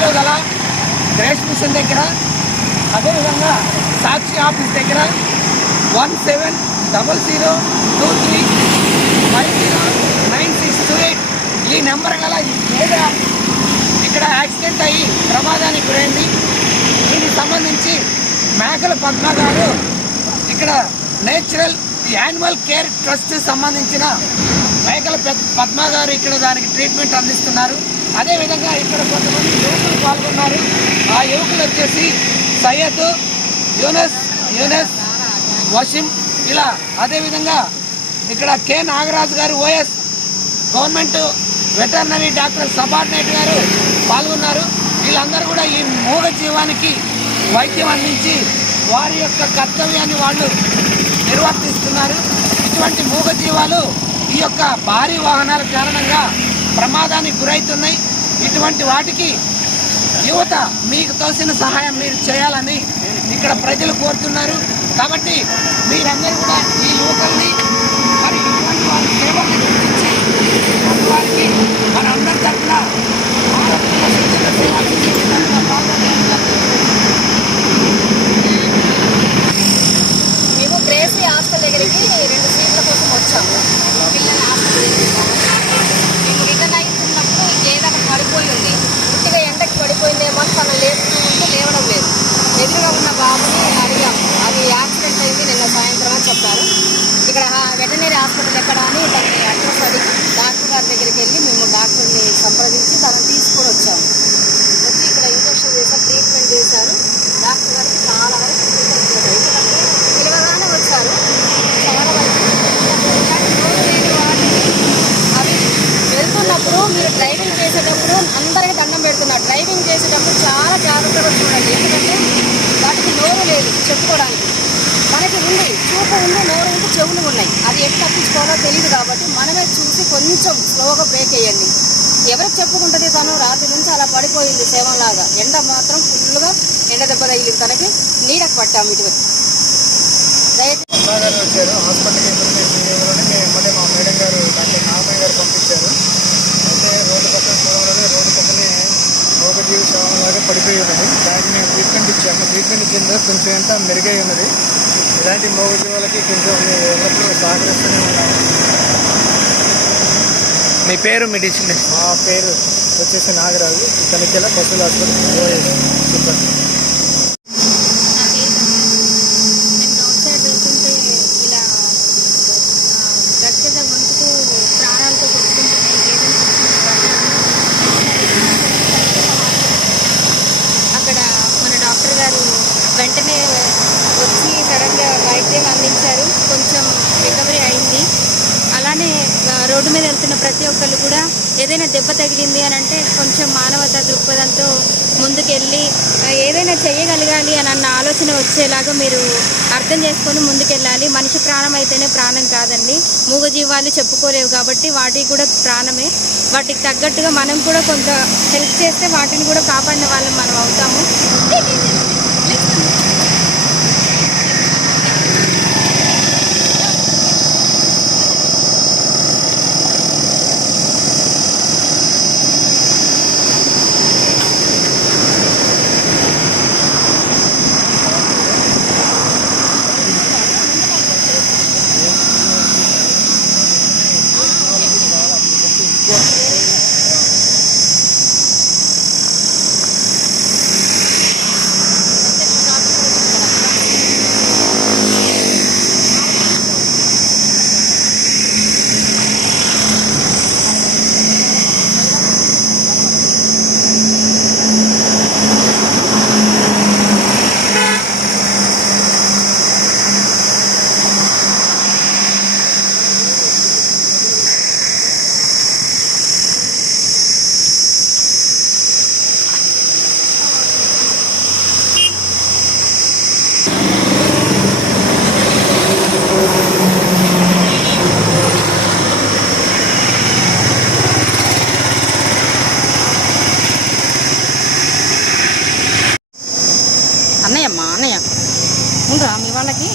పరిధిలో గల grace mission దగ్గర అదేవిధంగా సాక్షి ఆఫీస్ దగ్గర one seven double zero two three five zero nine six two eight ఈ నెంబర్ గల ఈ ఇక్కడ యాక్సిడెంట్ అయ్యి ప్రమాదానికి గురైంది. దీనికి సంబంధించి మేకల పద్మ గారు ఇక్కడ నేచురల్ యానిమల్ కేర్ ట్రస్ట్ సంబంధించిన మేకల పెద్ద పద్మ గారు ఇక్కడ దానికి ట్రీట్మెంట్ అందిస్తున్నారు. అదేవిధంగా ఇక్కడ కొంతమంది యువకులు పాల్గొన్నారు. ఆ యువకులు వచ్చేసి సయ్యద్ యూనస్ యూనస్ వషిం ఇలా అదేవిధంగా ఇక్కడ కె నాగరాజు గారు OS government veterinary doctor subordinate గారు పాల్గొన్నారు. వీళ్ళందరూ కూడా ఈ మూగ జీవానికి వైద్యం అందించి వారి యొక్క కర్తవ్యాన్ని వాళ్ళు నిర్వర్తిస్తున్నారు. ఇటువంటి మూగ జీవాలు ఈ యొక్క భారీ వాహనాల కారణంగా ప్రమాదానికి గురవుతున్నాయి ఇటువంటి వాటికి యువత మీకు తోసిన సహాయం మీరు చేయాలని ఇక్కడ ప్రజలు కోరుతున్నారు. కాబట్టి మీరందరూ కూడా ఈ యువకుల్ని హాస్పిటల్ ఎక్కడ అని తనని అడ్రస్ అడిగి డాక్టర్ గారి దగ్గరికి వెళ్ళి మేము డాక్టర్ని సంప్రదించి తనని తీసుకొని వచ్చాము. వచ్చి ఇక్కడ ఇంజక్షన్ చేశారు ట్రీట్మెంట్ చేశారు. డాక్టర్ గారికి చాలా వరకు ఎందుకంటే పిలవగానే వచ్చారు. చాలా వరకు అవి వెళ్తున్నప్పుడు మీరు డ్రైవింగ్ చేసేటప్పుడు అందరికీ దండం పెడుతున్నారు డ్రైవింగ్ చేసేటప్పుడు చాలా జాగ్రత్తగా చూడండి. ఎందుకంటే వాటికి నోరు లేదు చెప్పుకోవడానికి. మనకి ఉంది చూపు ఉంది నోరు ఉంది చెవులు ఉన్నాయి. అది ఎట్లా తప్పించుకోవాలో తెలియదు కాబట్టి మనమే చూసి కొంచెం స్లోగా బ్రేక్ వేయండి. ఎవరికి చెప్పుకుంటుంది తను? రాత్రి నుంచి అలా పడిపోయింది సేవంలాగా ఎండ మాత్రం ఫుల్గా ఎండ దెబ్బ తగిలింది తనకి. నీడకు పట్టాము ఇటు. వచ్చారు. హాస్పిటల్కి ఇన్ఫర్మేషన్ ఇవ్వగానే మేము వెంబడే మా మేడం గారు డాక్టర్ నాగమయ్య గారు పంపించారు. అయితే రోడ్డు పక్కన చూడగానే రోడ్డు పక్కనే రోగజీవి శవంలాగా పడిపోయి ఉన్నది. దానికి మేము ట్రీట్మెంట్ ఇచ్చాము. ట్రీట్మెంట్ ఇచ్చిన కొంచెం ఎంత మెరుగై ఉన్నది ఇలాంటి మూగజీవులకి కొంచెం ఎల్లప్పుడూ సహకరిస్తూనే ఉన్నాము మీ పేరు మీ డిస్ట్రిక్ట్ మా పేరు వచ్చేసి నాగరాజు. తనిఖీల పశువుల హాస్పిటల్ ఓఎస్ సిబ్బంది మేము రోడ్డు మీద వెళ్తున్న ప్రతి ఒక్కళ్ళు కూడా ఏదైనా దెబ్బ తగిలింది అని అంటే కొంచెం మానవత దృక్పథంతో ముందుకెళ్ళి ఏదైనా చేయగలగాలి అని అన్న ఆలోచన వచ్చేలాగా మీరు అర్థం చేసుకొని ముందుకెళ్ళాలి. మనిషి ప్రాణం అయితేనే ప్రాణం కాదండి. మూగజీవాలు చెప్పుకోలేవు కాబట్టి వాటికి కూడా ప్రాణమే. వాటికి తగ్గట్టుగా మనం కూడా కొంత హెల్ప్ చేస్తే వాటిని కూడా కాపాడిన వాళ్ళం మనం అన్నయ్యమ్మా అన్నయ్య ఉండరా మీ వాళ్ళకి?